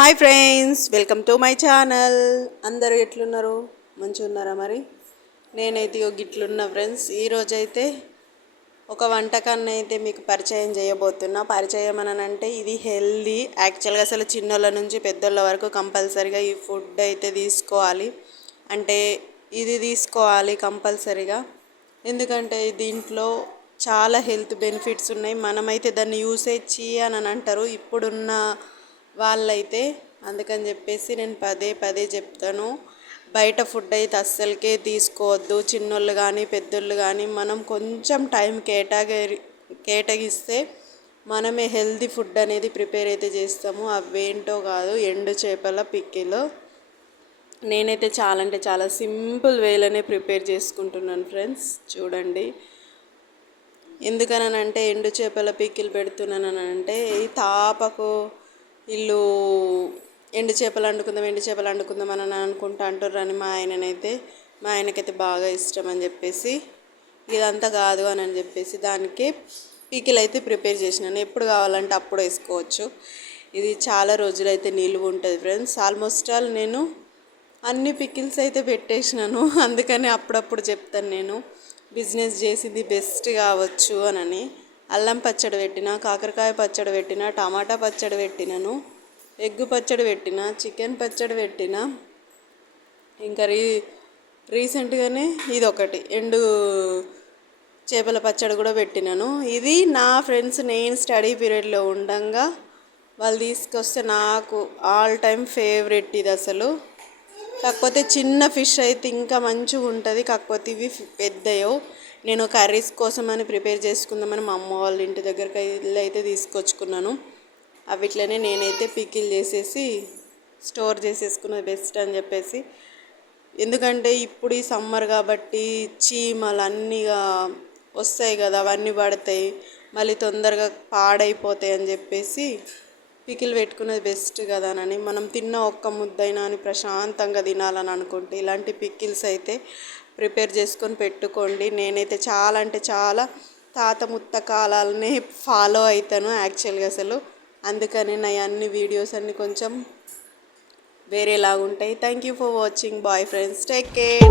Hi friends, welcome to my channel. అందరూ ఎట్లున్నారు? మంచిగా ఉన్నారా? మరి నేనైతే గిట్లున్నా ఫ్రెండ్స్. ఈరోజైతే ఒక వంటకాన్ని అయితే మీకు పరిచయం చేయబోతున్నా. పరిచయం అంటే ఇది హెల్దీ. యాక్చువల్గా అసలు చిన్నోళ్ళ నుంచి పెద్దోళ్ళ వరకు కంపల్సరీగా ఈ ఫుడ్ అయితే తీసుకోవాలి. అంటే ఇది తీసుకోవాలి కంపల్సరీగా. ఎందుకంటే దీంట్లో చాలా హెల్త్ బెనిఫిట్స్ ఉన్నాయి. మనమైతే దాన్ని యూసేజ్ చేయని అంటారు ఇప్పుడున్న వాళ్ళైతే. అందుకని చెప్పేసి నేను పదే పదే చెప్తాను, బయట ఫుడ్ అయితే అస్సలకే తీసుకోవద్దు. చిన్నోళ్ళు కానీ పెద్దోళ్ళు కానీ మనం కొంచెం టైం కేటాగిస్తే మనమే హెల్తీ ఫుడ్ అనేది ప్రిపేర్ అయితే చేస్తాము. అవేంటో కాదు, ఎండు చేపల పికిల్. నేనైతే చాలా అంటే చాలా సింపుల్ వేలోనే ప్రిపేర్ చేసుకుంటున్నాను ఫ్రెండ్స్. చూడండి, ఎందుకనంటే ఎండు చేపల పికిల్ పెడుతున్నానంటే ఈ తాపకు ఇల్లు ఎండు చేపలు వండుకుందాం అని అనుకుంటా అంటుర్రని మా ఆయనకైతే బాగా ఇష్టం అని చెప్పేసి ఇదంతా కాదు అని చెప్పేసి దానికి పికిల్ అయితే ప్రిపేర్ చేసినాను. ఎప్పుడు కావాలంటే అప్పుడు వేసుకోవచ్చు. ఇది చాలా రోజులైతే నిలువ ఉంటుంది ఫ్రెండ్స్. ఆల్మోస్ట్ ఆల్ నేను అన్ని పికిల్స్ అయితే పెట్టేసినాను. అందుకని అప్పుడప్పుడు చెప్తాను, నేను బిజినెస్ చేసింది బెస్ట్ కావచ్చు అని. అల్లం పచ్చడి పెట్టిన, కాకరకాయ పచ్చడి పెట్టిన, టమాటా పచ్చడి పెట్టినాను, ఎగ్ పచ్చడి పెట్టిన, చికెన్ పచ్చడి పెట్టిన, ఇంకా రీసెంట్గానే ఇది ఒకటి ఎండు చేపల పచ్చడి కూడా పెట్టినాను. ఇది నా ఫ్రెండ్స్ నేను స్టడీ పీరియడ్లో ఉండగా వాళ్ళు తీసుకొస్తే నాకు ఆల్ టైమ్ ఫేవరెట్ ఇది అసలు. కాకపోతే చిన్న ఫిష్ అయితే ఇంకా మంచిగా ఉంటుంది. కాకపోతే ఇవి పెద్దయో. నేను కర్రీస్ కోసం అని ప్రిపేర్ చేసుకుందామని మా అమ్మ వాళ్ళ ఇంటి దగ్గరికి అయితే తీసుకొచ్చుకున్నాను. అవిట్లనే నేనైతే పికిల్ చేసేసి స్టోర్ చేసేసుకున్నది బెస్ట్ అని చెప్పేసి. ఎందుకంటే ఇప్పుడు ఈ సమ్మర్ కాబట్టి చీమలు అన్నీగా వస్తాయి కదా, అవన్నీ పడతాయి, మళ్ళీ తొందరగా పాడైపోతాయి అని చెప్పేసి పికిల్ పెట్టుకున్నది బెస్ట్ కదా అని. మనం తిన్న ఒక్క ముద్దైనా అని ప్రశాంతంగా తినాలని అనుకుంటే ఇలాంటి పికిల్స్ అయితే ప్రిపేర్ చేసుకొని పెట్టుకోండి. నేనైతే చాలా అంటే చాలా తాత ముత్త కాలాలనే ఫాలో అవుతాను యాక్చువల్గా అసలు. అందుకని నా అన్ని వీడియోస్ అన్నీ కొంచెం వేరేలాగా ఉంటాయి. Thank you for watching. Bye friends, take care.